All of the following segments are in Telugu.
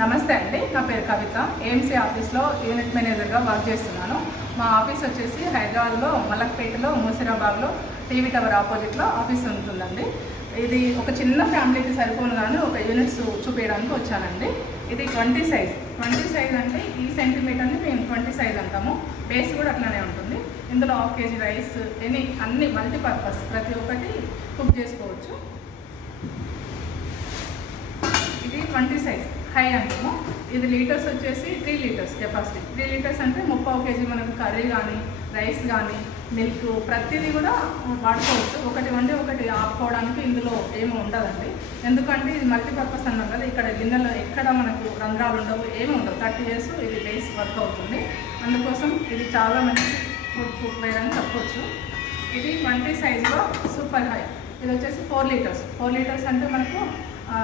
నమస్తే అండి, నా పేరు కవిత. ఏఎంసీ ఆఫీస్లో యూనిట్ మేనేజర్గా వర్క్ చేస్తున్నాను. మా ఆఫీస్ వచ్చేసి హైదరాబాద్లో మలక్పేటలో మూసిరాబాగ్లో టీవీ టవర్ ఆపోజిట్లో ఆఫీస్ ఉంటుందండి. ఇది ఒక చిన్న ఫ్యామిలీకి సరిపోను కానీ ఒక యూనిట్స్ చూపించడానికి వచ్చానండి. ఇది 20 సైజ్. 20 సైజ్ అంటే ఈ సెంటీమీటర్ని మేము 20 సైజ్ అంటాము. బేస్ కూడా అట్లానే ఉంటుంది. ఇందులో 1/2 kg రైస్ అన్ని మల్టీపర్పస్ ప్రతి ఒక్కటి కుక్ చేసుకోవచ్చు. ఇది 20 సైజ్ హై అంటాము. ఇది లీటర్స్ వచ్చేసి 3 లీటర్స్ కెపాసిటీ. 3 లీటర్స్ అంటే 3/4 kg మనకు కర్రీ కానీ రైస్ కానీ మిల్క్ ప్రతిదీ కూడా వాడుకోవచ్చు. ఒకటి వండి ఒకటి ఆపుకోవడానికి ఇందులో ఏమి ఉండదండి. ఎందుకంటే ఇది మల్టీపర్పస్ అన్నాం కదా, ఇక్కడ గిన్నెలో ఎక్కడ మనకు రంధ్రాలు ఉండవు, ఏమి ఉండవు. 30 years ఇది బేస్ వర్క్ అవుతుంది. అందుకోసం ఇది చాలా మంచి ఫుడ్ కుక్ వేర్ అని చెప్పవచ్చు. ఇది 20 సైజులో సూపర్ హై. ఇది వచ్చేసి 4 లీటర్స్. 4 లీటర్స్ అంటే మనకు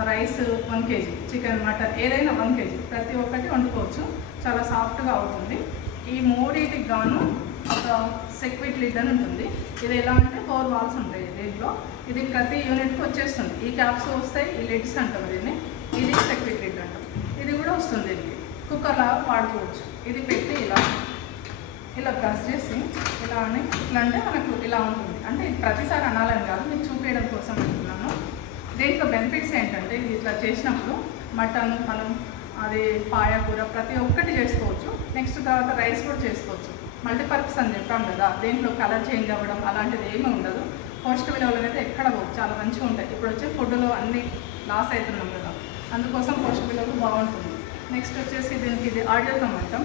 రైస్ 1 kg, చికెన్ మటన్ ఏదైనా 1 kg ప్రతి ఒక్కటి వండుకోవచ్చు. చాలా సాఫ్ట్గా అవుతుంది. ఈ మూడింటికి గాను ఒక సెక్విట్ లిడ్ అని ఉంటుంది. ఇది ఎలా అంటే 4 వాల్స్ ఉంటాయి దీంట్లో. ఇది ప్రతి యూనిట్కి వచ్చేస్తుంది. ఈ క్యాప్స్ వస్తాయి, ఈ లిడ్స్ అంటాం దీన్ని. ఇది సెక్విట్ లిడ్ అంటాం. ఇది కూడా వస్తుంది. దీనికి కుక్కర్ లాగా వాడుకోవచ్చు. ఇది పెట్టి ఇలా ప్రెస్ చేసి ఇలా అంటే మనకు ఇలా ఉంటుంది. అంటే ప్రతిసారి అనాలని కాదు, మీకు చూపించడం కోసం అంటున్నాను. దీంట్లో బెనిఫిట్స్ ఏంటంటే ఇది ఇట్లా చేసినప్పుడు మటన్ మనం అది పాయకూర ప్రతి ఒక్కటి చేసుకోవచ్చు. నెక్స్ట్ తర్వాత రైస్ కూడా చేసుకోవచ్చు. మల్టీపర్పస్ అని చెప్పాం కదా, దేంట్లో కలర్ చేంజ్ అవ్వడం అలాంటిది ఏమీ ఉండదు. పోషక విలువలు అనేది ఎక్కడ చాలా మంచిగా ఉంటాయి. ఇప్పుడు వచ్చే ఫుడ్లో అన్నీ లాస్ అవుతున్నాం కదా, అందుకోసం పోషక విలువలు బాగుంటుంది. నెక్స్ట్ వచ్చేసి దీనికి ఇది ఆడియోతం అంటాం.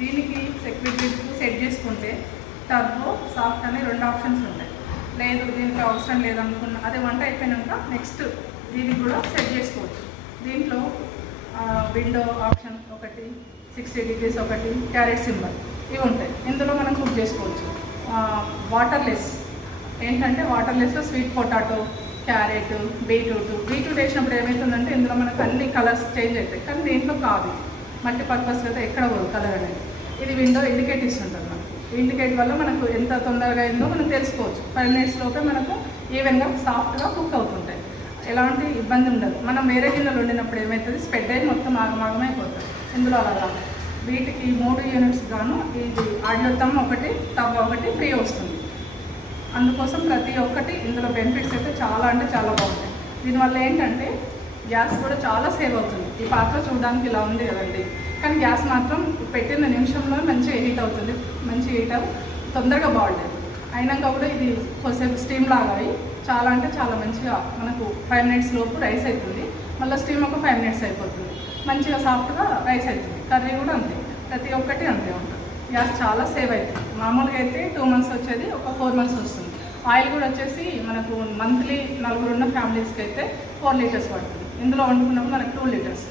దీనికి సెక్యూరిటీ సెట్ చేసుకుంటే టర్బో సాఫ్ట్ అనే 2 ఆప్షన్స్ ఉంటాయి. లేదు దీనికి అవసరం లేదనుకున్న అదే వంట అయిపోయినాక నెక్స్ట్ దీనికి కూడా సెట్ చేసుకోవచ్చు. దీంట్లో విండో ఆప్షన్ ఒకటి, 60 degrees ఒకటి, క్యారెట్ సింబల్ ఇవి ఉంటాయి. ఇందులో మనం కుక్ చేసుకోవచ్చు. వాటర్లెస్ ఏంటంటే వాటర్లెస్లో స్వీట్ పొటాటో, క్యారెట్, బీట్రూట్ వేసినప్పుడు ఏమవుతుందంటే ఇందులో మనకు అన్ని కలర్స్ చేంజ్ అవుతాయి. కానీ దీంట్లో కాదు, మల్టీపర్పస్ అయితే ఎక్కడ పోదు కలర్ అనేది. ఇది విండో ఇండికేట్ ఇస్తుంటుంది. మనకు ఇండికేట్ వల్ల మనకు ఎంత తొందరగా అయిందో మనం తెలుసుకోవచ్చు. 5 minutes లోపే మనకు ఈవెన్గా సాఫ్ట్గా కుక్ అవుతుంటాయి. ఎలాంటి ఇబ్బంది ఉండదు. మనం వేరే గిన్నెలు వండినప్పుడు ఏమవుతుంది, స్ప్రెడ్ అయ్యి మొత్తం ఆగమాగమైపోతుంది. ఇందులో అలా వీటికి 3 యూనిట్స్ గాను ఇది ఆడియోతం ఒకటి, తవ్వ ఒకటి ఫ్రీ వస్తుంది. అందుకోసం ప్రతి ఒక్కటి ఇందులో బెనిఫిట్స్ అయితే చాలా అంటే చాలా బాగుంటాయి. దీనివల్ల ఏంటంటే గ్యాస్ కూడా చాలా సేవ్ అవుతుంది. ఈ పాత్ర చూడడానికి ఇలా ఉంది కదండి, కానీ గ్యాస్ మాత్రం పెట్టిన నిమిషంలో మంచిగా హీట్ అవుతుంది. మంచి హీట్ తొందరగా బాగుంటుంది. అయినాక కూడా ఇది కొద్దిసేపు స్టీమ్ లాగా అయ్యి చాలా అంటే చాలా మంచిగా మనకు 5 minutes లోపు రైస్ అవుతుంది. మళ్ళీ స్టీమ్ ఒక 5 minutes అయిపోతుంది. మంచిగా సాఫ్ట్గా రైస్ అవుతుంది. కర్రీ కూడా అంతే, ప్రతి ఒక్కటి అంతే ఉంటుంది. గ్యాస్ చాలా సేవ్ అవుతుంది. మామూలుగా అయితే 2 months వచ్చేది ఒక 4 months వస్తుంది. ఆయిల్ కూడా వచ్చేసి మనకు మంత్లీ 4 ఉన్న ఫ్యామిలీస్కి అయితే 4 liters పడుతుంది. ఇందులో వండుకున్నప్పుడు మనకు 2 liters.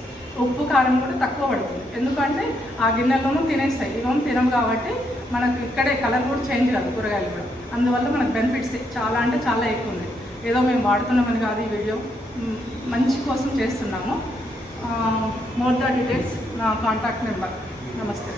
ఉప్పు కారం కూడా తక్కువ పడుతుంది. ఎందుకంటే ఆ గిన్నెలోనూ తినేస్తాయి, ఇవేమో తినం కాబట్టి మనకు ఇక్కడే కలర్ కూడా చేంజ్ కాదు కూరగాయలు కూడా. అందువల్ల మనకు బెనిఫిట్స్ చాలా అంటే చాలా ఎక్కువ ఉంది. ఏదో మేము వాడుతున్నామని కాదు, ఈ వీడియో మంచి కోసం చేస్తున్నాము. మోర్ ద డీటెయిల్స్ నా కాంటాక్ట్ నెంబర్. నమస్తే.